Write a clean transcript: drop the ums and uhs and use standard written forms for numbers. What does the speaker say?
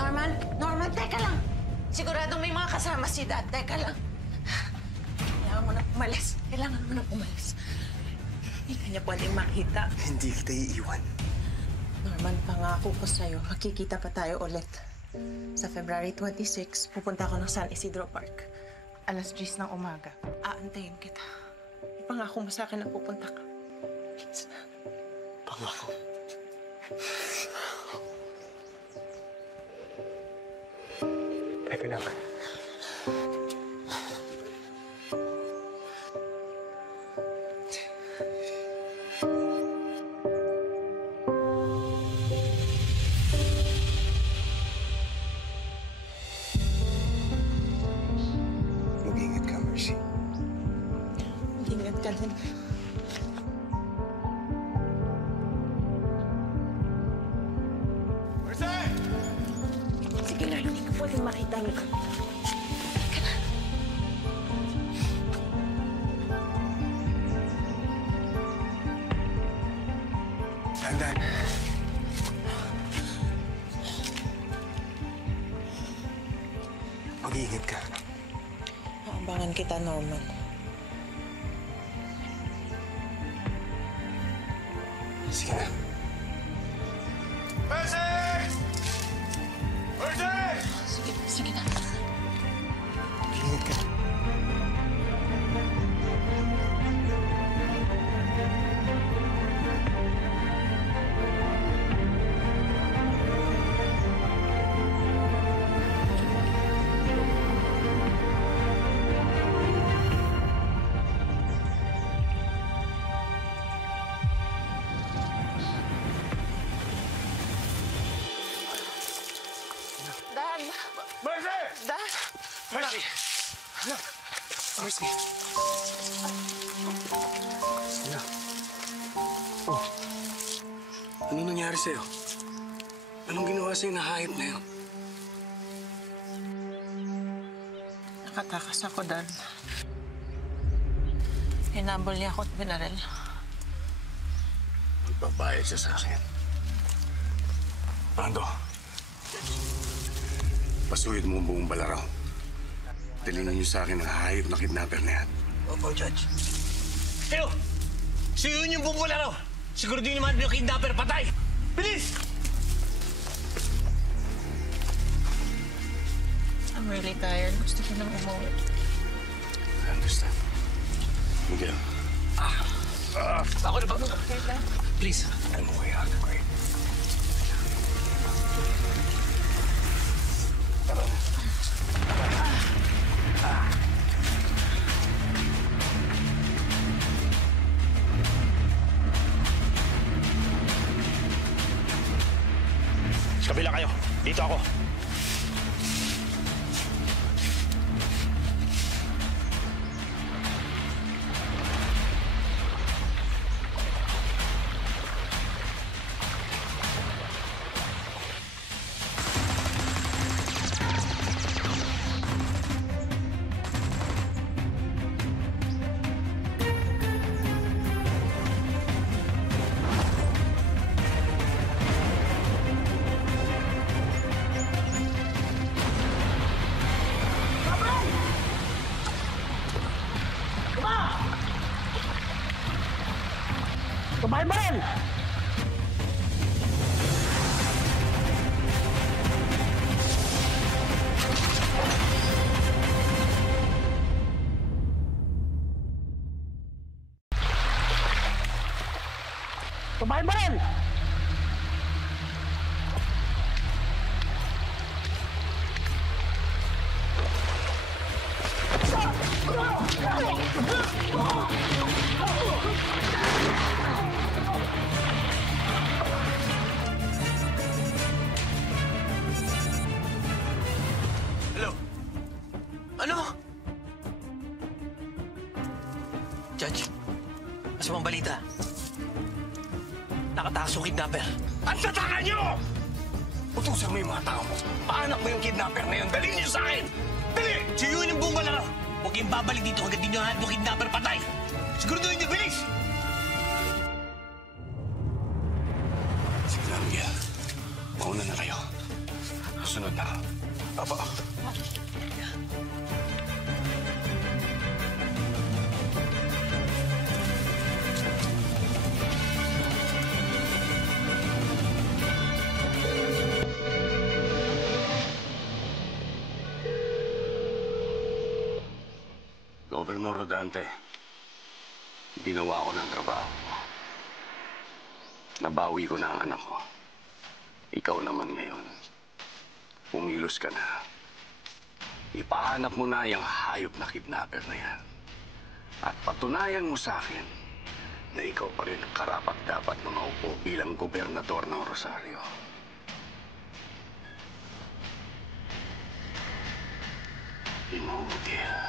Norman? Norman, teka lang. Siguradong may mga kasama si Dad. Teka lang. Kailangan mo na umalis. Kailangan mo na umalis. Hindi ka niya pwedeng makita. Hindi kita iiwan. Norman, pangako ko sa'yo, makikita pa tayo ulit. Sa February 26, pupunta ako ng San Isidro Park. 10:00 ng umaga. Aantayin kita. Ipangako mo sa akin na pupunta ka. Please na. Pangako. Teka lang. Mag-ingat ka, Mercy. Mag-ingat ka din. Mercy! Sige na, hindi ka pwedeng makita niyo. Teka na. Tandaan. Mag-ingat ka. Aabangan kita, Norman. Sige na. Mercy! Mercy! Sige na. Mag-ingat ka. Dan! Mercy! Dan! Mercy! Mercy. Ano? Oh. Anong nangyari sa'yo? Anong ginawa sa'yo na hayop na yun? Nakatakas ako, Dan. Hinabol niya ako at binaril. Magbabayad siya sa akin. Brando, pasuyod mo ang buong Balaraw. Dalhin niyo sa akin ang hayop na kidnapper na yan. Opo, Judge. Pero, suyun yung buong raw. Siguro din naman yung kidnapper patay. Bilis! I'm really tired. Gusto ko nang umuwi. I understand. Miguel. Ako na ba? Please. I'm way out of grade. Sa kabila kayo. Dito ako. Tumahin mo rin! Tumahin mo rin! Hello? Ano? Judge, masamang balita. Nakatakas yung kidnapper. Ang tataka niyo! Utusan mo yung mga tao mo. Paanak mo yung kidnapper na yun. Dalhin niyo sa akin! Dali! Suyun yung buong raw. Huwag kayong babalik dito hanggang di nyo hanap yung kidnapper patay. Siguro doon yung bilis! Sige na, Miguel. Mauna na kayo. susunod na. Papa. Governor Rodante, ginawa ko ng trabaho ko. Nabawi ko na ang anak ko. Ikaw naman ngayon, pumilos ka na. Ipahanap mo na yung hayop na kidnapper na yan. At patunayan mo sa akin na ikaw pa rin ang karapat-dapat na maupo bilang gobernador ng Rosario. Inutil.